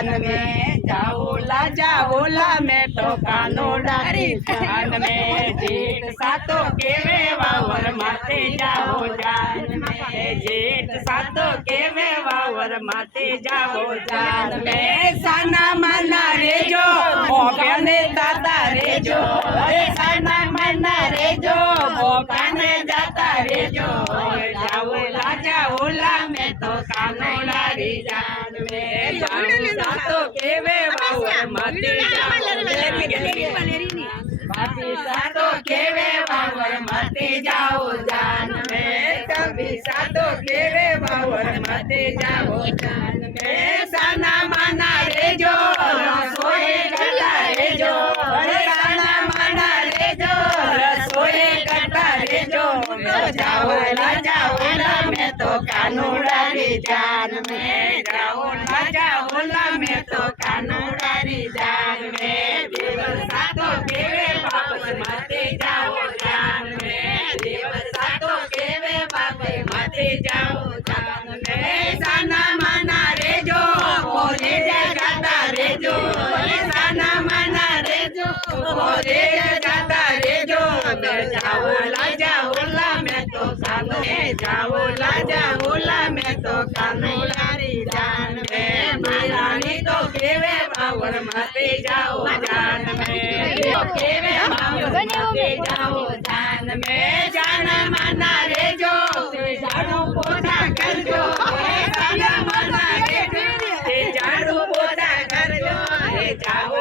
जान में जाओ ला मैं तो कानोडारी जान में जेठ सातो केवे वावर माते जाओ जान में जेठ सातो केवे वावर माते जाओ जान में साना माना रेजो मोपने दादा रेजो साना माना रेजो मोपने जाता रेजो जाओ ला मैं तो कानोडारी जान में जाऊं सातो केवे वावर माते बापी सातो केवे वावर माते जाओ जान में कभी सातो केवे वावर माते जाओ जान में साना माना रेजो रसोई करता रेजो साना माना रेजो रसोई करता रेजो जाओ ला मैं तो कानूडारी जान में जाओ ला मैं तो कानूडारी जान में देवर सातो केवे बाप माते जाओ जान में देवर सातो केवे बाप माते जाओ जान में साना माना रेजो बोले जाता रेजो साना माना रेजो बोले जाता रेजो जाओ ला मैं तो कानू जाओ ला मैं तो कानूडारी जान में रानी तो केवे बावर माते जाओ जान में केवे बावर माते जाओ जान में जाना माना रेजो झाड़ू पोछा करजो जाना माना रेजो झाड़ू पोछा करजो जाओ